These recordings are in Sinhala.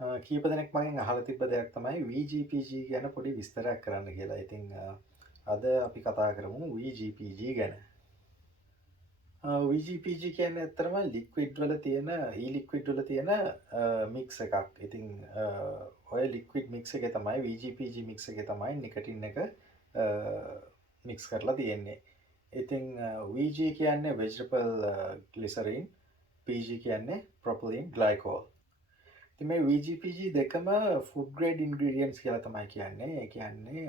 කීප දෙනෙක් මගෙන් අහලා තිබ්බ දෙයක් තමයි VGPG ගැන පොඩි විස්තරයක් කරන්න කියලා. ඉතින් අද අපි කතා කරමු VGPG ගැන. VGPG කියන්නේ ඇත්තටම ලික්විඩ් වල තියෙන ලික්විඩ් වල තියෙන මික්ස් එකක්. ඉතින් ඔය ලික්විඩ් මික්ස් එකේ තමයි VGPG මික්ස් එකේ තමයි නිකටින් එක මික්ස් කරලා තියෙන්නේ. ඉතින් VG කියන්නේ vegetable glycerin, PG කියන්නේ propylene glycol. ඉතින් මේ VGPG දෙකම ෆුඩ් ග්‍රේඩ් ඉන්ග්‍රීඩියන්ට්ස් කියලා තමයි කියන්නේ. ඒ කියන්නේ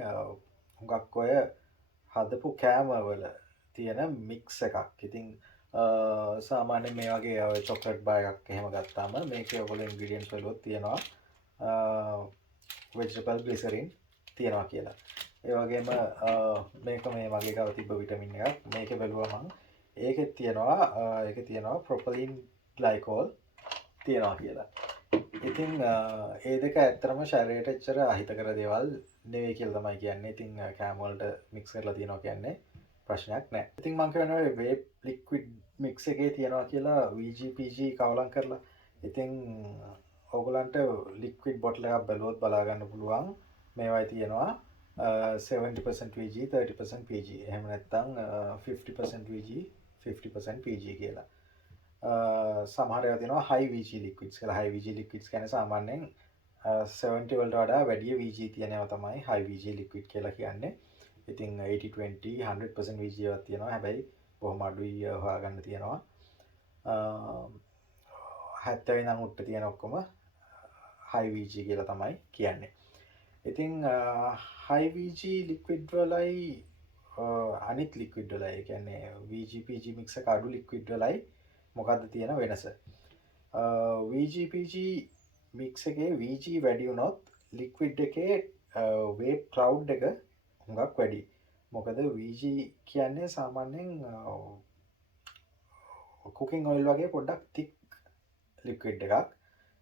හුඟක් ඔය හදපු කෑම වල තියෙන මික්ස් එකක්. ඉතින් සාමාන්‍යයෙන් මේ වගේ ඔය චොක්ලට් බාර් එකක් එහෙම ගත්තාම මේකේ ඔයගොල්ලෝ ඉන්ග්‍රීඩියන්ට්ස් වලුත් තියෙනවා vegetable glycerin තියෙනවා කියලා. ඒ වගේම මේක මේ මගේ ගාව තිබ්බ විටමින් එකක්. මේකේ බැලුවා මම ඒකේ තියෙනවා propylene glycol තියෙනවා කියලා. ඉතින් ඒ දෙක ඇත්තරම ශරීරයට එච්චර අහිතකර දේවල් නෙවෙයි කියලා තමයි කියන්නේ. ඉතින් කෑම වලට මික්ස් කරලා තියනවා කියන්නේ ප්‍රශ්නයක් නැහැ. ඉතින් මම කියනවා වේප් ලික්විඩ් මික්ස් එකේ තියනවා කියලා VGPG කවලම් කරලා. ඉතින් ඕගොල්ලන්ට ලික්විඩ් බොටල් එකක් බැලුවොත් බලා ගන්න පුළුවන්. මේවායි තියෙනවා 70% VG 30% PG. එහෙම නැත්නම් 50% VG 50% PG කියලා. සමහර ඒවා තියෙනවා high VG liquids කියලා. high VG liquids කියන්නේ සාමාන්‍යයෙන් 70 වලට වඩා වැඩි VG තියෙන ඒවා තමයි high VG liquid කියලා කියන්නේ. ඉතින් 80 20 100% VG ඒවා තියෙනවා. හැබැයි බොහොම අඩුයි හොයාගන්න තියෙනවා. 70 ඉඳන් උඩට තියෙන ඔක්කොම high VG කියලා තමයි කියන්නේ. ඉතින් high VG liquid වලයි අනිත් ලික්විඩ් වලයි, ඒ කියන්නේ VGPG මික්ස් එක අඩු ලික්විඩ් වලයි මොකක්ද තියෙන වෙනස? VGPG මික්ස් එකේ VG වැඩි වුණොත් ලික්විඩ් එකේ වේප් ක්ලවුඩ් එක හුඟක් වැඩි. මොකද VG කියන්නේ සාමාන්‍යයෙන් කුකින් ඔයිල් වගේ පොඩ්ඩක් තික් ලික්විඩ් එකක්.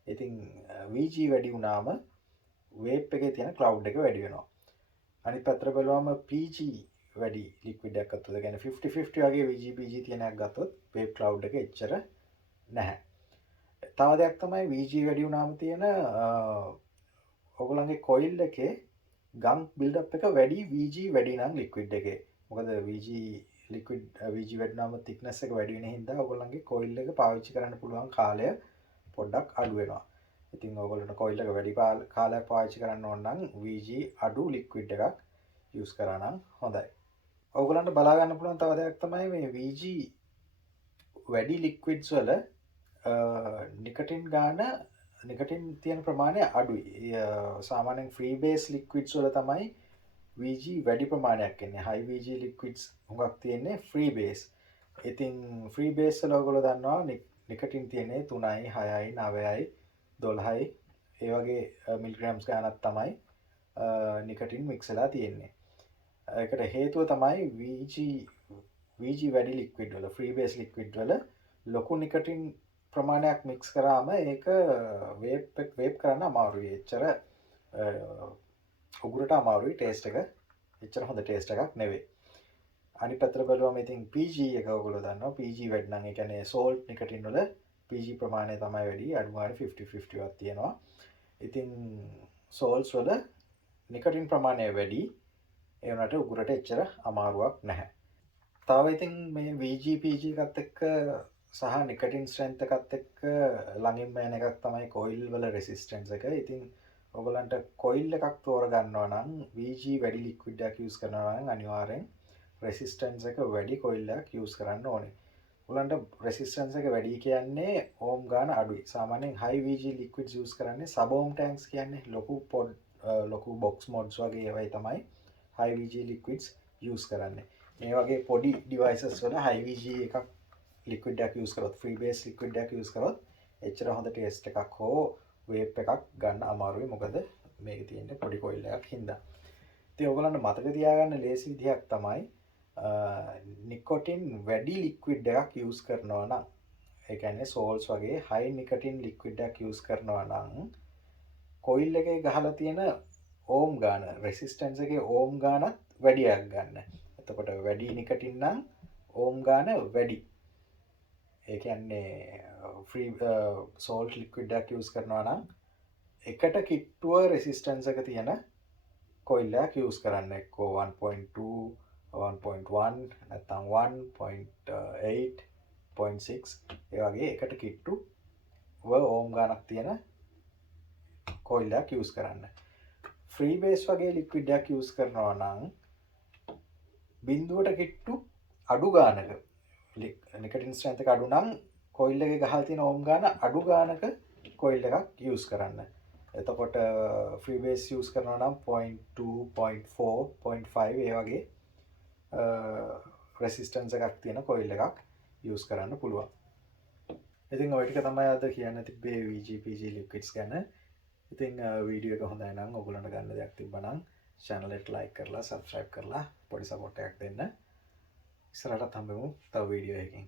ඉතින් VG වැඩි වුණාම වේප් එකේ තියෙන ක්ලවුඩ් එක වැඩි වෙනවා. අනිත් පැත්තට බලුවම PG වැඩි ලික්විඩ් එකක් ගත්තොත්, ඒ කියන්නේ 50-50 වගේ VGPG තියෙන එකක් ගත්තොත් වේප් ක්ලවුඩ් එක එච්චර නැහැ. තව දෙයක් තමයි VG වැඩි වුණාම තියෙන ඔයගොල්ලන්ගේ කොයිල් එකේ ගම් බිල්ඩ් අප් එක වැඩි VG වැඩි නම් ලික්විඩ් එකේ. මොකද VG ලික්විඩ් VG වැඩි නම් thickness එක වැඩි වෙන හින්දා ඔයගොල්ලන්ගේ කොයිල් එක පාවිච්චි කරන්න පුළුවන් කාලය පොඩ්ඩක් අඩු වෙනවා. ඉතින් ඔයගොල්ලන්ට කොයිල් එක වැඩි කාලයක් පාවිච්චි කරන්න ඕන නම් VG අඩු ලික්විඩ් එකක් යූස් කරා නම් හොඳයි. ඔයගොල්ලන්ට බලා ගන්න පුළුවන් තව දෙයක් තමයි මේ VG වැඩි ලික්විඩ්ස් වල නිකටින් තියෙන ප්‍රමාණය අඩුයි. සාමාන්‍යයෙන් ෆ්‍රී බේස් ලික්විඩ්ස් වල තමයි VG වැඩි ප්‍රමාණයක් එන්නේ. හයි VG ලික්විඩ්ස් හුඟක් තියෙන්නේ ෆ්‍රී බේස්. ඉතින් ෆ්‍රී බේස් වල ඔයගොල්ලෝ දන්නවා නිකටින් තියෙන්නේ 3යි 6යි 9යි 12යි ඒ වගේ මිලිග්‍රෑම්ස් ගානක් තමයි නිකටින් මික්ස් වෙලා තියෙන්නේ. ඒකට හේතුව තමයි VG වැඩි ලික්විඩ් වල, ෆ්‍රී බේස් ලික්විඩ් වල ලොකු නිකටින් ප්‍රමාණයක් මික්ස් කරාම ඒක වේප් කරන්න අමාරුයි. එච්චර උගුරට අමාරුයි. ටේස්ට් එක එච්චර හොඳ ටේස්ට් එකක් නෙවෙයි. අනිත් පැත්තට බලුවම ඉතින් PG එක ඔයගොල්ලෝ දන්නවා. PG වැඩි නම් ඒ කියන්නේ සෝල්ට් නිකටින් වල PG ප්‍රමාණය තමයි වැඩි. අඩු ගානේ 50-50 වක් තියෙනවා. ඉතින් සෝල්ට්ස් වල නිකටින් ප්‍රමාණය වැඩි. ඒ වුණාට උගුරට එච්චර අමාරුවක් නැහැ. තව ඉතින් මේ VGPG එකත් එක්ක සහ නිකටින් ස්ට්‍රෙන්ත් එකත් එක්ක ළඟින්ම යන එකක් තමයි කොයිල් වල රෙසිස්ටන්ස් එක. ඉතින් ඔයගලන්ට කොයිල් එකක් තෝරගන්නවා නම් VG වැඩි ලික්විඩ් එකක් යූස් කරනවා නම් අනිවාර්යෙන් රෙසිස්ටන්ස් එක වැඩි කොයිල් එකක් යූස් කරන්න ඕනේ. ඔයගලන්ට රෙසිස්ටන්ස් එක වැඩි කියන්නේ ඕම් ගාන අඩුයි. සාමාන්‍යයෙන් high VG liquids යූස් කරන්නේ සබ් ඕම් ටැන්ක්ස් කියන්නේ ලොකු බොක්ස් මොඩ්ස් වගේ ඒවායි තමයි high VG liquids යූස් කරන්නේ. මේ වගේ පොඩි ඩිවයිසස් වල high VG එකක් ලික්විඩ් එකක් යූස් කරොත්, ෆ්‍රී බේස් ලික්විඩ් එකක් යූස් කරොත් එච්චර හොඳ ටේස්ට් එකක් හෝ වේප් එකක් ගන්න අමාරුයි. මොකද මේකේ තියෙන්නේ පොඩි කොයිල් එකක් හින්දා. ඉතින් ඔයගලන්ට මතක තියාගන්න ලේසි විදිහක් තමයි නිකොටින් වැඩි ලික්විඩ් එකක් යූස් කරනවා නම්, ඒ කියන්නේ සෝල්ස් වගේ හයි නිකොටින් ලික්විඩ් එකක් යූස් කරනවා නම් කොයිල් එකේ ගහලා තියෙන ඕම් ගාන, රෙසිස්ටන්ස් එකේ ඕම් ගානත් වැඩියක් ගන්න. එතකොට වැඩි නිකොටින් නම් ඕම් ගාන වැඩි. ඒ කියන්නේ ෆ්‍රී සෝල්ට් ලික්විඩ් එකක් යූස් කරනවා නම් එකට කිට්ටුව රෙසිස්ටන්ස් එක තියෙන කොයිල් එකක් යූස් කරන්න. එක්කෝ 1.2 1.1 නැත්නම් 1.8 0.6 ඒ වගේ එකට කිට්ටු ඕම් ගානක් තියෙන කොයිල් එකක් යූස් කරන්න. ෆ්‍රී බේස් වගේ ලික්විඩ් එකක් යූස් කරනවා නම් බිඳුවට කිට්ටු අඩු ගානක නිකටින් ස්ට්‍රෙන්ත් එක අඩු නම් කොයිල් එකේ ගහලා තියෙන ඕම් ගාන අඩු ගානක කොයිල් එකක් යූස් කරන්න. එතකොට ෆ්‍රී බේස් යූස් කරනවා නම් 0.2 0.4 0.5 ඒ වගේ රෙසිස්ටන්ස් එකක් තියෙන කොයිල් එකක් යූස් කරන්න පුළුවන්. ඉතින් ඔය ටික තමයි අද කියන්න තිබ්බේ VGPG ලික්විඩ්ස් ගැන. ඉතින් වීඩියෝ එක හොඳයි නම් ඔයගොල්ලන්ට ගන්න දෙයක් තිබ්බනම් channel එකට like කරලා subscribe කරලා පොඩි support එකක් දෙන්න. ඉස්සරහටත් හම්බෙමු තව වීඩියෝ එකකින්.